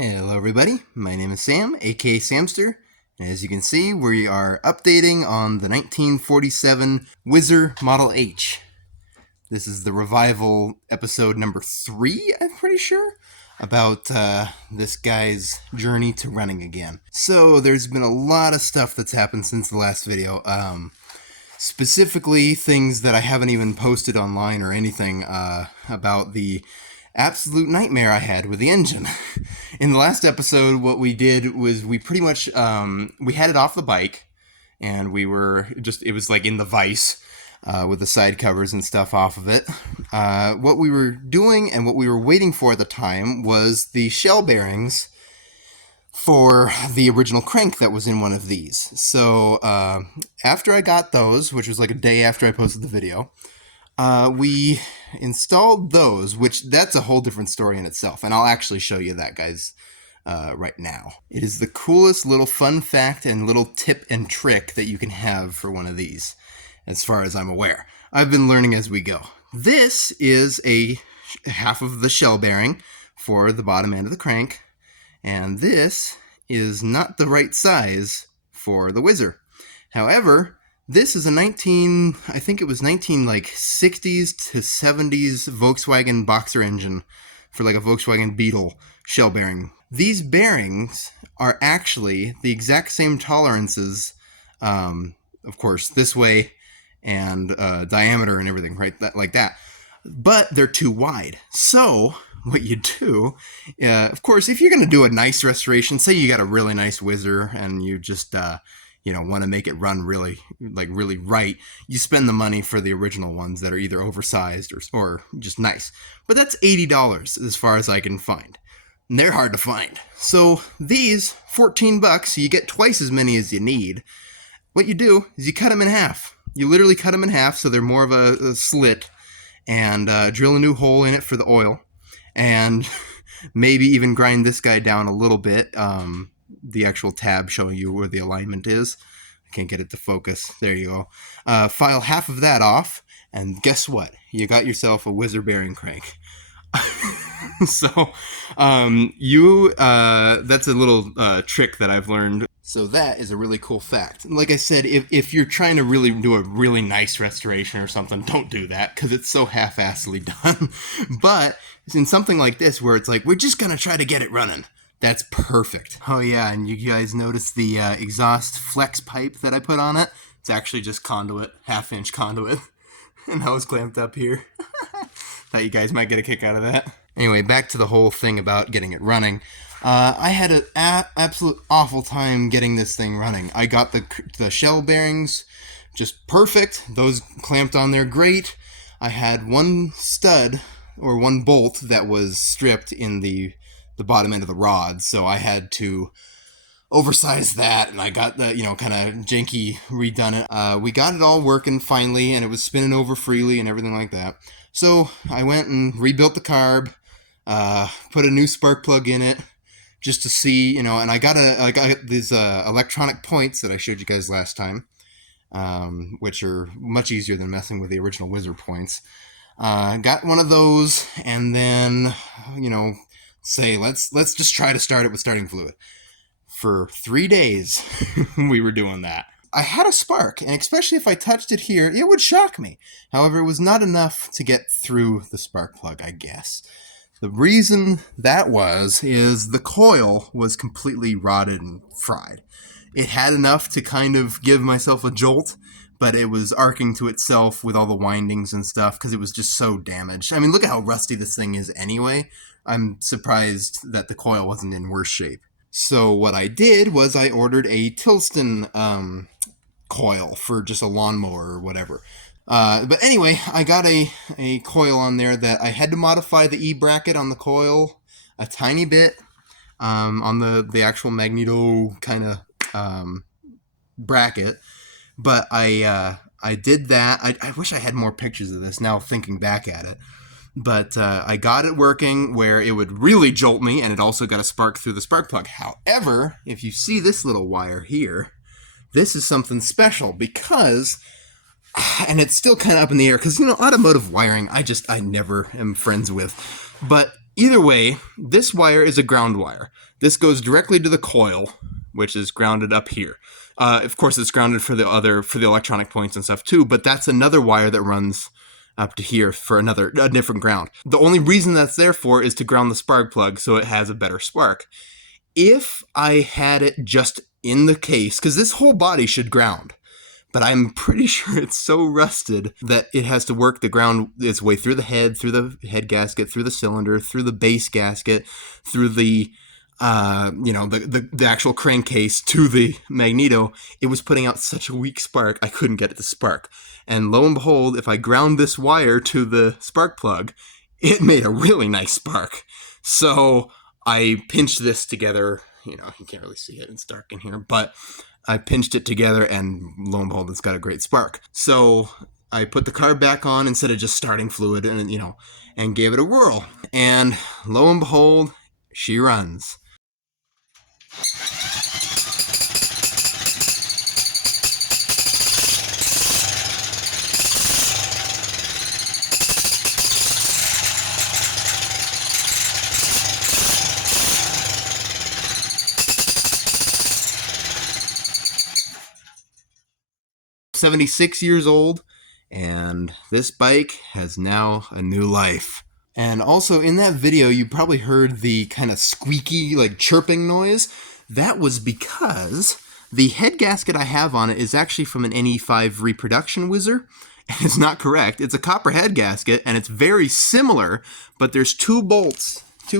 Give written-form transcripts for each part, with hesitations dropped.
Hello everybody, my name is Sam, aka Samster, and as you can see we are updating on the 1947 Whizzer Model H. This is the revival episode number 3, I'm pretty sure, about this guy's journey to running again. So there's been a lot of stuff that's happened since the last video, specifically things that I haven't even posted online or anything about the absolute nightmare I had with the engine. In the last episode, what we did was we pretty much, we had it off the bike, and we were just, it was like in the vise, with the side covers and stuff off of it. What we were doing and what we were waiting for at the time was the shell bearings for the original crank that was in one of these. So, after I got those, which was like a day after I posted the video, we installed those, which that's a whole different story in itself, and I'll actually show you that, guys, right now. It is the coolest little fun fact and little tip and trick that you can have for one of these, as far as I'm aware. I've been learning as we go. This is a half of the shell bearing for the bottom end of the crank, and this is not the right size for the Whizzer. However, this is a I think it was 60s to 70s Volkswagen Boxer engine for like a Volkswagen Beetle shell bearing. These bearings are actually the exact same tolerances, of course, this way and diameter and everything, right? Like that. But they're too wide. So what you do, of course, if you're going to do a nice restoration, say you got a really nice Whizzer and you just want to make it run really right, you spend the money for the original ones that are either oversized or just nice. But that's $80 as far as I can find. And they're hard to find. So these, $14, you get twice as many as you need. What you do is you cut them in half. You literally cut them in half so they're more of a slit, and drill a new hole in it for the oil. And maybe even grind this guy down a little bit. The actual tab showing you where the alignment is. I can't get it to focus. There you go. File half of that off, and guess what? You got yourself a Whizzer bearing crank. So, that's a little trick that I've learned. So that is a really cool fact. Like I said, if you're trying to really do a really nice restoration or something, don't do that, because it's so half-assedly done. But in something like this, where it's like, we're just going to try to get it running, that's perfect. Oh yeah, and you guys notice the exhaust flex pipe that I put on it? It's actually just conduit, half-inch conduit. And that was clamped up here. Thought you guys might get a kick out of that. Anyway, back to the whole thing about getting it running. I had an absolute awful time getting this thing running. I got the shell bearings just perfect. Those clamped on there great. I had one stud, or one bolt, that was stripped in the bottom end of the rod, so I had to oversize that, and I got the, kind of janky redone it. We got it all working finally, and it was spinning over freely and everything like that. So I went and rebuilt the carb, put a new spark plug in it, just to see, and I got these electronic points that I showed you guys last time, which are much easier than messing with the original Whizzer points. Got one of those, and then, say, let's just try to start it with starting fluid. For 3 days, we were doing that. I had a spark, and especially if I touched it here, it would shock me. However, it was not enough to get through the spark plug, I guess. The reason that is the coil was completely rotted and fried. It had enough to kind of give myself a jolt, but it was arcing to itself with all the windings and stuff because it was just so damaged. I mean, look at how rusty this thing is anyway. I'm surprised that the coil wasn't in worse shape. So what I did was I ordered a Tilston coil for just a lawnmower or whatever. But anyway, I got a coil on there that I had to modify the E-bracket on the coil a tiny bit on the actual magneto kind of bracket. But I did that. I wish I had more pictures of this now thinking back at it. But I got it working where it would really jolt me, and it also got a spark through the spark plug. However, if you see this little wire here, this is something special because, and it's still kind of up in the air, because, automotive wiring, I never am friends with. But Either way, this wire is a ground wire. This goes directly to the coil, which is grounded up here. Of course, it's grounded for the electronic points and stuff too, but that's another wire that runs up to here for a different ground. The only reason that's there for is to ground the spark plug so it has a better spark. If I had it just in the case, because this whole body should ground, but I'm pretty sure it's so rusted that it has to work the ground its way through the head gasket, through the cylinder, through the base gasket, through the the actual crankcase to the magneto. It was putting out such a weak spark, I couldn't get it to spark. And lo and behold, if I ground this wire to the spark plug, it made a really nice spark. So I pinched this together. You can't really see it, it's dark in here, but I pinched it together and lo and behold, it's got a great spark. So I put the carb back on instead of just starting fluid and gave it a whirl. And lo and behold, she runs. I'm 76 years old, and this bike has now a new life. And also in that video, you probably heard the kind of squeaky, like chirping noise. That was because the head gasket I have on it is actually from an NE5 reproduction Whizzer. And it's not correct. It's a copper head gasket, and it's very similar, but there's two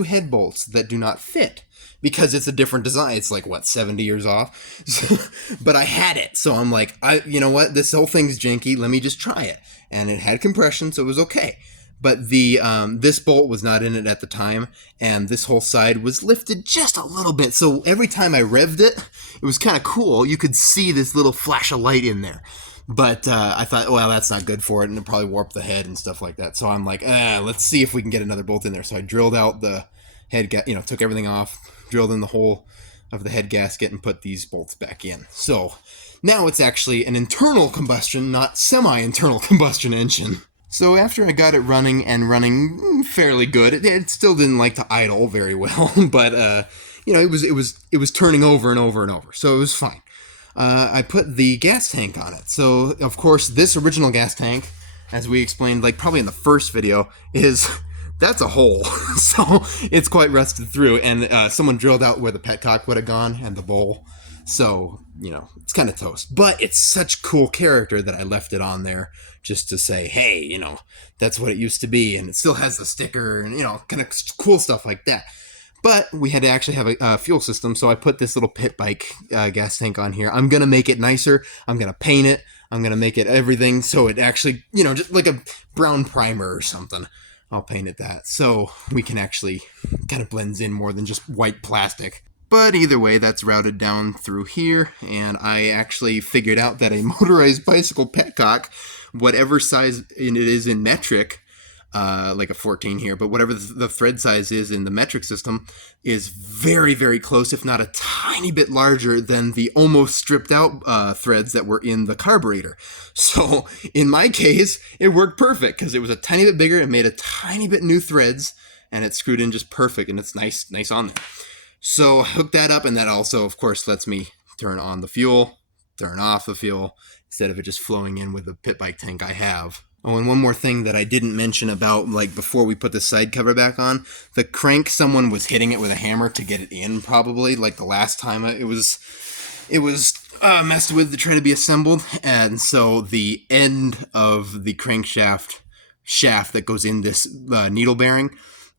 head bolts that do not fit. Because it's a different design. It's like, 70 years off? But I had it, so I'm like, you know what? This whole thing's janky. Let me just try it. And it had compression, so it was okay. But this bolt was not in it at the time, and this whole side was lifted just a little bit. So every time I revved it, it was kind of cool. You could see this little flash of light in there. But I thought, well, that's not good for it, and it probably warped the head and stuff like that. So I'm like, let's see if we can get another bolt in there. So I drilled out the head, took everything off, drilled in the hole of the head gasket, and put these bolts back in. So now it's actually an internal combustion, not semi-internal combustion engine. So after I got it running fairly good, it still didn't like to idle very well, but it was turning over and over and over, so it was fine. I put the gas tank on it. So of course this original gas tank, as we explained, like probably in the first video, that's a hole. So it's quite rusted through, and someone drilled out where the petcock would have gone and the bowl. So, it's kind of toast. But it's such cool character that I left it on there just to say, hey, that's what it used to be. And it still has the sticker and, kind of cool stuff like that. But we had to actually have a fuel system, so I put this little pit bike gas tank on here. I'm going to make it nicer. I'm going to paint it. I'm going to make it everything so it actually, just like a brown primer or something. I'll paint it that, so we can actually kind of blends in more than just white plastic. But either way, that's routed down through here, and I actually figured out that a motorized bicycle petcock, whatever size it is in metric, like a 14 here, but whatever the thread size is in the metric system, is very, very close, if not a tiny bit larger than the almost stripped out threads that were in the carburetor. So in my case, it worked perfect because it was a tiny bit bigger, it made a tiny bit new threads, and it screwed in just perfect, and it's nice on there. So I hooked that up, and that also, of course, lets me turn on the fuel, turn off the fuel, instead of it just flowing in with the pit bike tank I have. Oh, and one more thing that I didn't mention about, like, before we put the side cover back on, the crank, someone was hitting it with a hammer to get it in, probably, like the last time it was messed with to try to be assembled, and so the end of the crankshaft shaft that goes in this needle bearing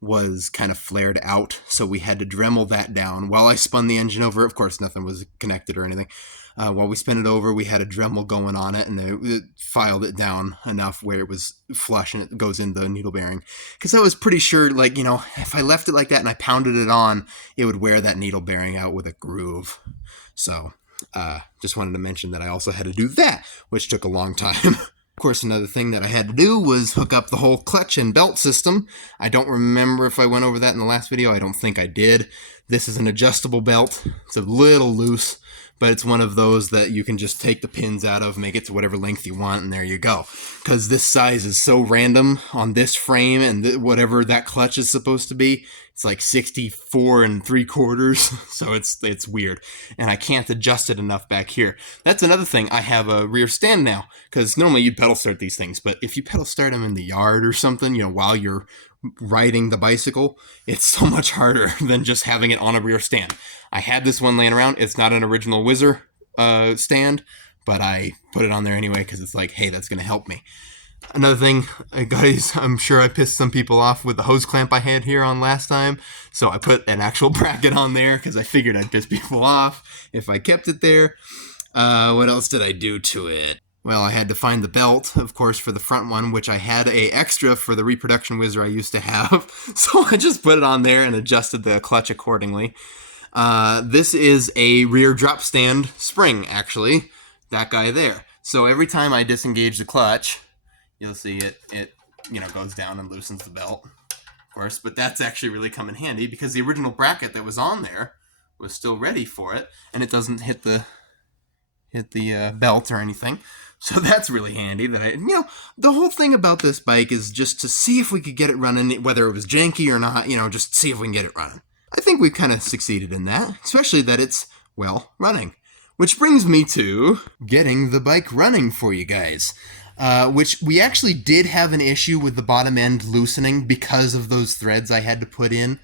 was kind of flared out, so we had to Dremel that down. While I spun the engine over, of course nothing was connected or anything, while we spun it over, we had a Dremel going on it, and it filed it down enough where it was flush and it goes in the needle bearing. Because I was pretty sure, like, if I left it like that and I pounded it on, it would wear that needle bearing out with a groove. So, just wanted to mention that I also had to do that, which took a long time. Of course, another thing that I had to do was hook up the whole clutch and belt system. I don't remember if I went over that in the last video. I don't think I did. This is an adjustable belt. It's a little loose, but it's one of those that you can just take the pins out of, make it to whatever length you want, and there you go. Because this size is so random on this frame, and whatever that clutch is supposed to be, it's like 64 3/4, so it's weird, and I can't adjust it enough back here. That's another thing. I have a rear stand now, because normally you pedal start these things, but if you pedal start them in the yard or something, you know, while you're riding the bicycle, it's so much harder than just having it on a rear stand. I had this one laying around. It's not an original Whizzer stand, but I put it on there anyway because it's like, hey, that's going to help me. Another thing, guys, I'm sure I pissed some people off with the hose clamp I had here on last time, so I put an actual bracket on there because I figured I'd piss people off if I kept it there. What else did I do to it? Well, I had to find the belt, of course, for the front one, which I had a extra for the reproduction Whizzer I used to have, so I just put it on there and adjusted the clutch accordingly. This is a rear drop stand spring, actually, that guy there. So every time I disengage the clutch, you'll see it goes down and loosens the belt, of course, but that's actually really come in handy because the original bracket that was on there was still ready for it, and it doesn't hit the belt or anything. So that's really handy that the whole thing about this bike is just to see if we could get it running, whether it was janky or not, just see if we can get it running. I think we've kind of succeeded in that, especially that it's, well, running. Which brings me to getting the bike running for you guys. Which we actually did have an issue with the bottom end loosening because of those threads I had to put in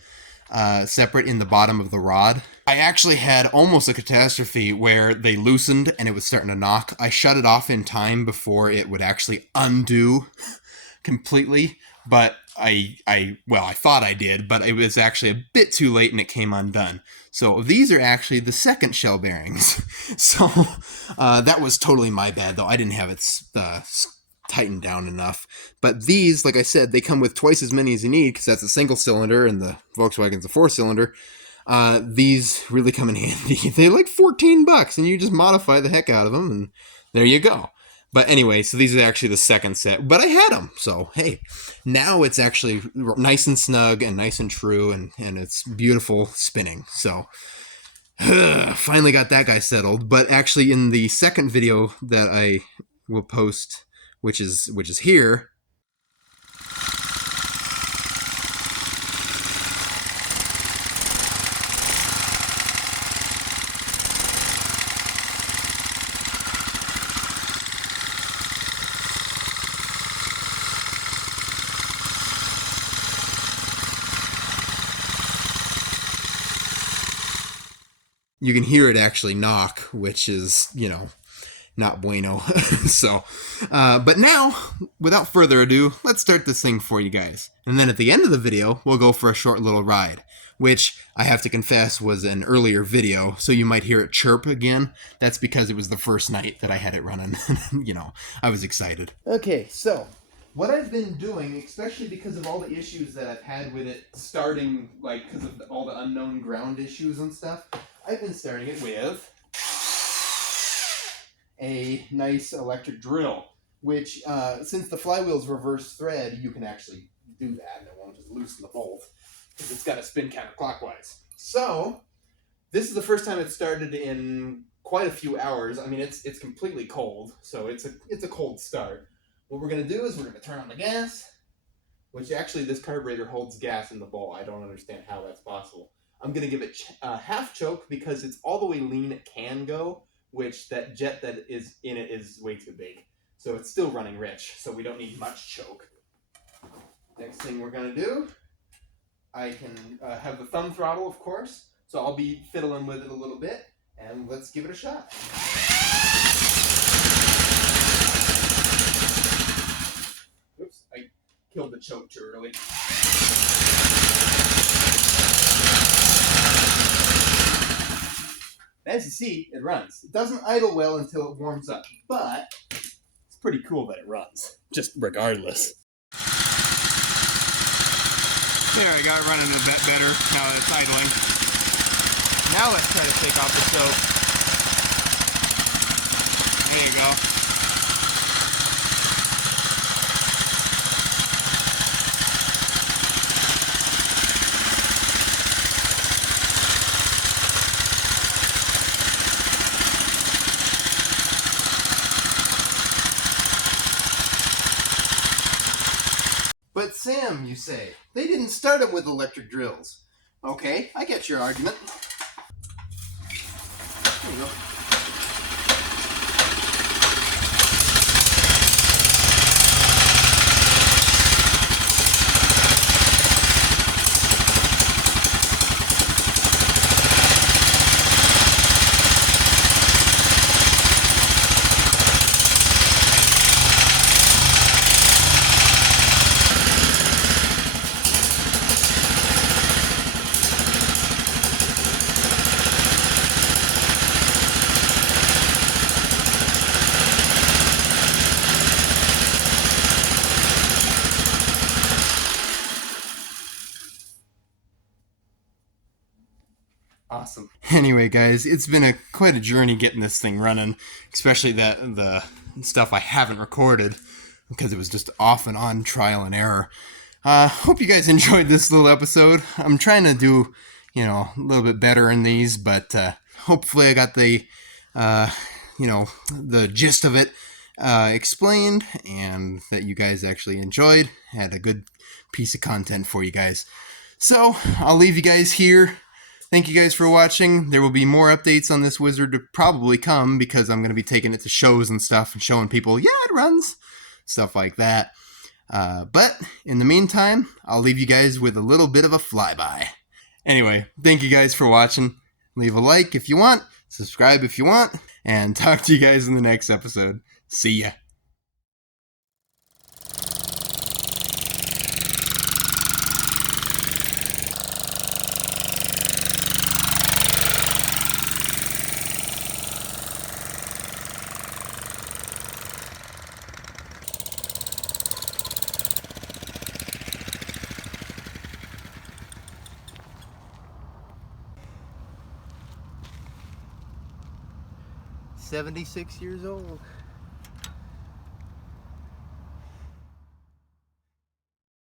separate in the bottom of the rod. I actually had almost a catastrophe where they loosened and it was starting to knock. I shut it off in time before it would actually undo completely, but I thought I did, but it was actually a bit too late and it came undone. So these are actually the second shell bearings. So that was totally my bad, though. I didn't have it tightened down enough. But these, like I said, they come with twice as many as you need because that's a single cylinder and the Volkswagen's a 4-cylinder. These really come in handy. They're like $14 and you just modify the heck out of them and there you go. But anyway, so these are actually the second set, but I had them. So, hey, now it's actually nice and snug and nice and true and it's beautiful spinning. So, finally got that guy settled. But actually in the second video that I will post, which is here, you can hear it actually knock, which is, not bueno. So, but now, without further ado, let's start this thing for you guys. And then at the end of the video, we'll go for a short little ride, which I have to confess was an earlier video, so you might hear it chirp again. That's because it was the first night that I had it running. I was excited. Okay, so what I've been doing, especially because of all the issues that I've had with it starting, because of all the unknown ground issues and stuff, I've been starting it with a nice electric drill, which, since the flywheel's reverse thread, you can actually do that and it won't just loosen the bolt, because it's got to spin counterclockwise. So, this is the first time it started in quite a few hours. I mean, it's completely cold, so it's a cold start. What we're going to do is we're going to turn on the gas, which actually this carburetor holds gas in the bowl. I don't understand how that's possible. I'm going to give it a half choke because it's all the way lean it can go, which that jet that is in it is way too big. So it's still running rich, so we don't need much choke. Next thing we're going to do, I can have the thumb throttle, of course, so I'll be fiddling with it a little bit, and let's give it a shot. Oops, I killed the choke too early. As you see, it runs. It doesn't idle well until it warms up, but it's pretty cool that it runs, just regardless. There, I got it running a bit better now that it's idling. Now let's try to take off the choke. There you go. you say? They didn't start them with electric drills. Okay, I get your argument. There you go. Awesome. Anyway, guys, it's been quite a journey getting this thing running, especially the stuff I haven't recorded because it was just off and on trial and error. Hope you guys enjoyed this little episode. I'm trying to do, a little bit better in these, but hopefully I got the gist of it explained, and that you guys actually enjoyed. Had a good piece of content for you guys. So I'll leave you guys here. Thank you guys for watching. There will be more updates on this Whizzer to probably come because I'm going to be taking it to shows and stuff and showing people, yeah, it runs. Stuff like that. But in the meantime, I'll leave you guys with a little bit of a flyby. Anyway, thank you guys for watching. Leave a like if you want, subscribe if you want, and talk to you guys in the next episode. See ya. "76 years old.